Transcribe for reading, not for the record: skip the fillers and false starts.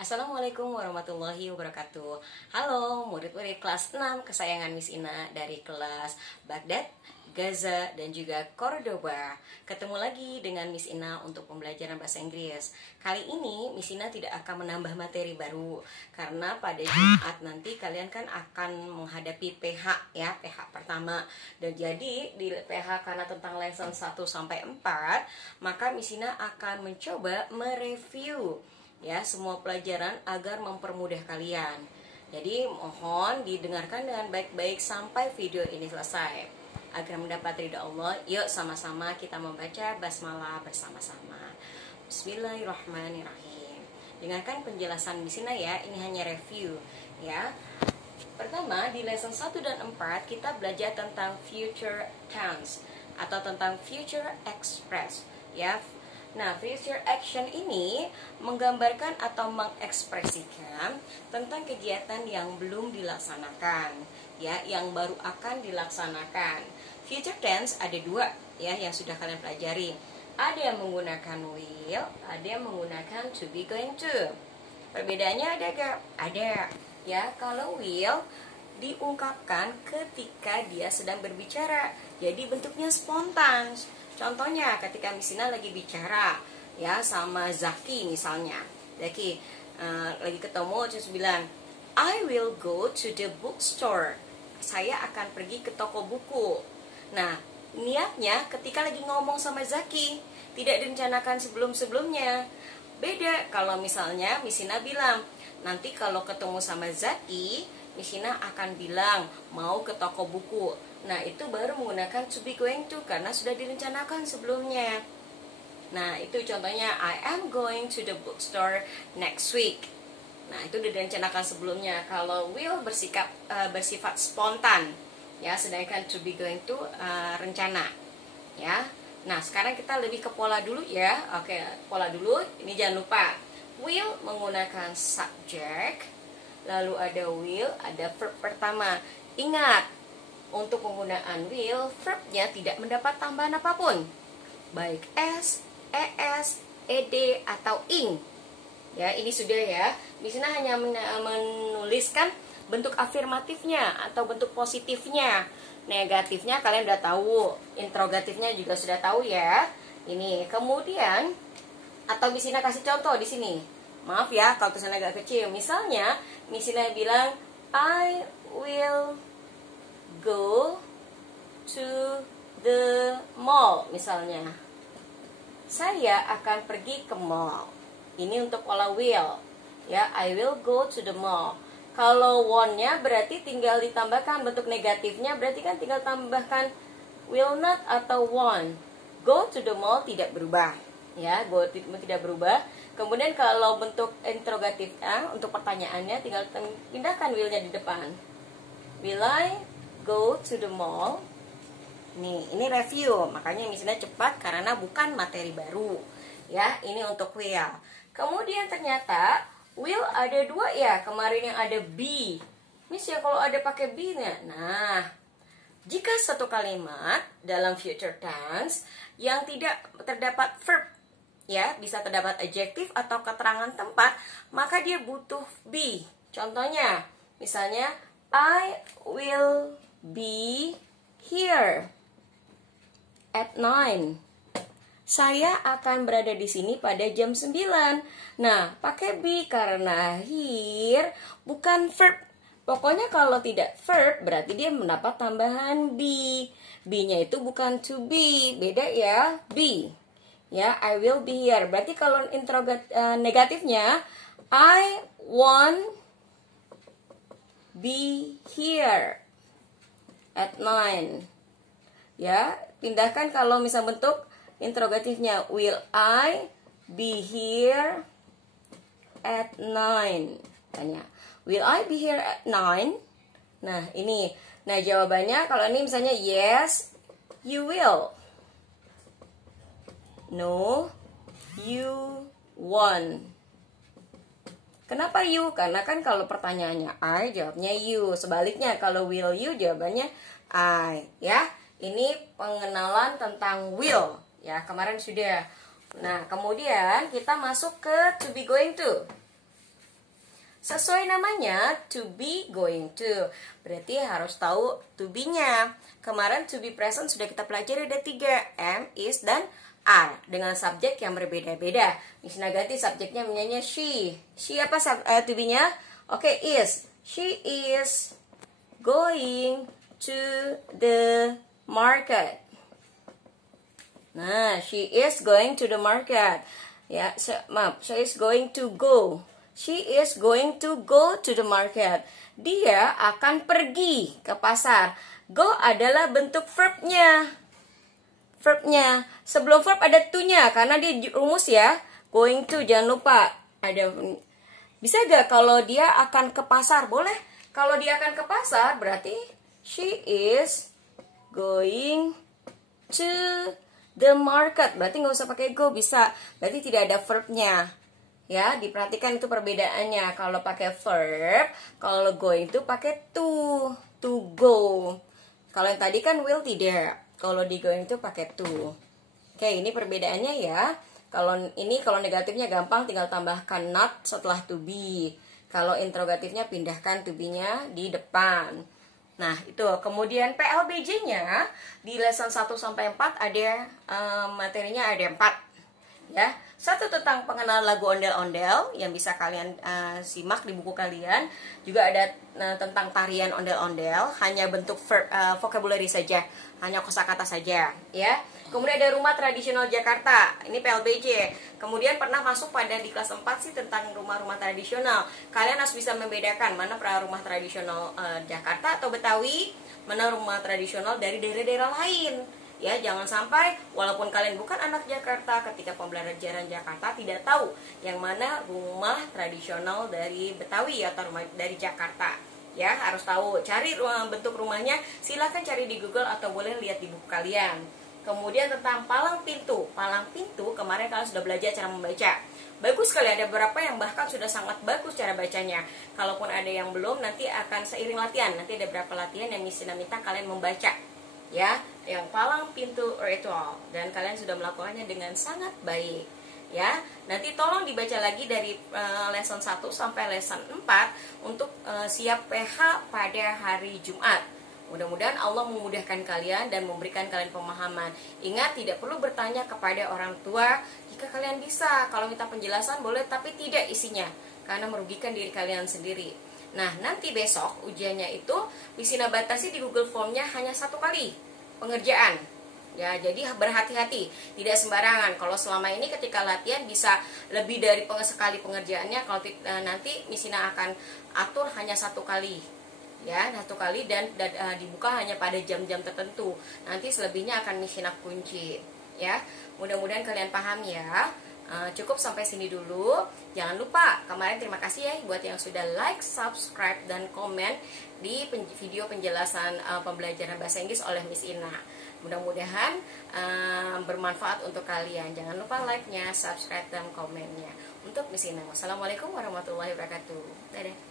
Assalamualaikum warahmatullahi wabarakatuh. Halo murid-murid kelas 6 kesayangan Miss Ina dari kelas Baghdad, Gaza, dan juga Cordoba. Ketemu lagi dengan Miss Ina untuk pembelajaran bahasa Inggris. Kali ini Miss Ina tidak akan menambah materi baru, karena pada Jumat nanti kalian kan akan menghadapi PH ya, PH pertama. Dan jadi di PH karena tentang lesson 1 sampai 4, maka Miss Ina akan mencoba mereview ya semua pelajaran agar mempermudah kalian. Jadi mohon didengarkan dengan baik-baik sampai video ini selesai agar mendapat ridha Allah. Yuk sama-sama kita membaca basmalah bersama-sama. Bismillahirrahmanirrahim. Dengarkan penjelasan di sini ya, ini hanya review ya. Pertama, di lesson 1 dan 4 kita belajar tentang future tense atau tentang future express ya. Nah, future action ini menggambarkan atau mengekspresikan tentang kegiatan yang belum dilaksanakan, ya, yang baru akan dilaksanakan. Future tense ada dua, ya, yang sudah kalian pelajari. Ada yang menggunakan will, ada yang menggunakan to be going to. Perbedaannya ada gak? Ada, ya. Kalau will diungkapkan ketika dia sedang berbicara, jadi bentuknya spontan. Contohnya ketika Miss Ina lagi bicara ya sama Zaki misalnya. Zaki lagi ketemu terus bilang, I will go to the bookstore. Saya akan pergi ke toko buku. Nah, niatnya ketika lagi ngomong sama Zaki, tidak direncanakan sebelum-sebelumnya. Beda kalau misalnya Miss Ina bilang, nanti kalau ketemu sama Zaki, Miss Ina akan bilang mau ke toko buku. Nah, itu baru menggunakan to be going to karena sudah direncanakan sebelumnya. Nah, itu contohnya I am going to the bookstore next week. Nah, itu sudah direncanakan sebelumnya. Kalau will bersifat spontan, ya, sedangkan to be going to rencana, ya. Nah, sekarang kita lebih ke pola dulu ya. Oke, pola dulu. Ini jangan lupa. Will menggunakan subject, lalu ada will, ada verb pertama. Ingat, untuk penggunaan will, verbnya tidak mendapat tambahan apapun, baik s, es, ed, atau ing. Ya, ini sudah ya. Di sini hanya menuliskan bentuk afirmatifnya atau bentuk positifnya. Negatifnya kalian udah tahu, interrogatifnya juga sudah tahu ya. Ini kemudian atau Miss Ina kasih contoh di sini. Maaf ya kalau tulisannya agak kecil. Misalnya Miss Ina bilang I will go to the mall misalnya. Saya akan pergi ke mall. Ini untuk pola will. Ya, I will go to the mall. Kalau want-nya berarti tinggal ditambahkan bentuk negatifnya, berarti kan tinggal tambahkan will not atau want. Go to the mall tidak berubah. Ya, go tidak berubah. Kemudian kalau bentuk interrogatifnya untuk pertanyaannya tinggal pindahkan will-nya di depan. Will I go to the mall? Nih, ini review, makanya misalnya cepat karena bukan materi baru. Ya, ini untuk will. Kemudian ternyata will ada dua ya, kemarin yang ada be. Miss ya kalau ada pakai be-nya. Nah, jika satu kalimat dalam future tense yang tidak terdapat verb, ya, bisa terdapat adjektif atau keterangan tempat, maka dia butuh be. Contohnya, misalnya I will be here at 9. Saya akan berada di sini pada jam 9. Nah, pakai be karena here bukan verb. Pokoknya kalau tidak verb berarti dia mendapat tambahan be. Be-nya itu bukan to be, beda ya, be. Ya, I will be here. Berarti kalau negatifnya I won't be here at 9. Ya, pindahkan kalau misal bentuk interrogatifnya will I be here at 9. Tanya, will I be here at 9? Nah, ini. Nah, jawabannya kalau ini misalnya yes, you will. No, you won't. Kenapa you? Karena kan kalau pertanyaannya I, jawabnya you. Sebaliknya kalau will you, jawabannya I. Ya, ini pengenalan tentang will. Ya, kemarin sudah. Nah, kemudian kita masuk ke be going to. Sesuai namanya, to be, going to. Berarti harus tahu to be-nya. Kemarin to be present sudah kita pelajari ada 3, am, is, dan are. Dengan subjek yang berbeda-beda. Misalnya ganti subjeknya menyanyi she. She apa to be-nya? Oke, is. She is going to the market. Nah, she is going to the market. Ya, she is going to go. She is going to go to the market. Dia akan pergi ke pasar. Go adalah bentuk verbnya. Verbnya. Sebelum verb ada to-nya karena dia rumus ya. Going to, jangan lupa. Bisa gak kalau dia akan ke pasar? Boleh. Kalau dia akan ke pasar berarti she is going to the market. Berarti nggak usah pakai go, bisa. Berarti tidak ada verbnya. Ya, diperhatikan itu perbedaannya. Kalau pakai verb, kalau going itu pakai to go. Kalau yang tadi kan will tidak. Kalau di going itu pakai to. Oke, ini perbedaannya ya. Kalau negatifnya gampang, tinggal tambahkan not setelah to be. Kalau interrogatifnya pindahkan to be-nya di depan. Nah, itu. Kemudian PLBJ-nya di lesson 1 sampai 4 ada materinya ada 4. Ya, 1 tentang pengenalan lagu ondel-ondel yang bisa kalian simak di buku kalian. Juga ada tentang tarian ondel-ondel, hanya bentuk vocabulary saja, hanya kosakata saja, ya. Kemudian ada rumah tradisional Jakarta, ini PLBJ. Kemudian pernah masuk pada di kelas 4 sih tentang rumah-rumah tradisional. Kalian harus bisa membedakan mana rumah tradisional Jakarta atau Betawi, mana rumah tradisional dari daerah-daerah lain. Ya, jangan sampai walaupun kalian bukan anak Jakarta, ketika pembelajaran Jakarta tidak tahu yang mana rumah tradisional dari Betawi atau rumah dari Jakarta. Ya, harus tahu. Cari bentuk rumahnya, silahkan cari di Google atau boleh lihat di buku kalian. Kemudian tentang palang pintu. Palang pintu kemarin kalian sudah belajar cara membaca. Bagus sekali, ada beberapa yang bahkan sudah sangat bagus cara bacanya. Kalaupun ada yang belum, nanti akan seiring latihan. Nanti ada beberapa latihan yang minta kalian membaca. Ya, yang palang pintu ritual, dan kalian sudah melakukannya dengan sangat baik. Ya, nanti tolong dibaca lagi dari lesson 1 sampai lesson 4 untuk siap PH pada hari Jumat. Mudah-mudahan Allah memudahkan kalian dan memberikan kalian pemahaman. Ingat, tidak perlu bertanya kepada orang tua. Jika kalian bisa, kalau minta penjelasan boleh, tapi tidak isinya, karena merugikan diri kalian sendiri. Nah, nanti besok ujiannya itu Misina batasi di Google Form-nya hanya 1 kali pengerjaan. Ya, jadi berhati-hati, tidak sembarangan. Kalau selama ini ketika latihan bisa lebih dari sekali pengerjaannya, kalau nanti Misina akan atur hanya 1 kali. Ya, 1 kali dan dibuka hanya pada jam-jam tertentu. Nanti selebihnya akan Misina kunci. Ya, mudah-mudahan kalian paham ya. Cukup sampai sini dulu. Jangan lupa, kemarin terima kasih ya buat yang sudah like, subscribe, dan komen di video penjelasan pembelajaran bahasa Inggris oleh Miss Ina. Mudah-mudahan bermanfaat untuk kalian. Jangan lupa like-nya, subscribe, dan komennya untuk Miss Ina. Wassalamualaikum warahmatullahi wabarakatuh. Dadah.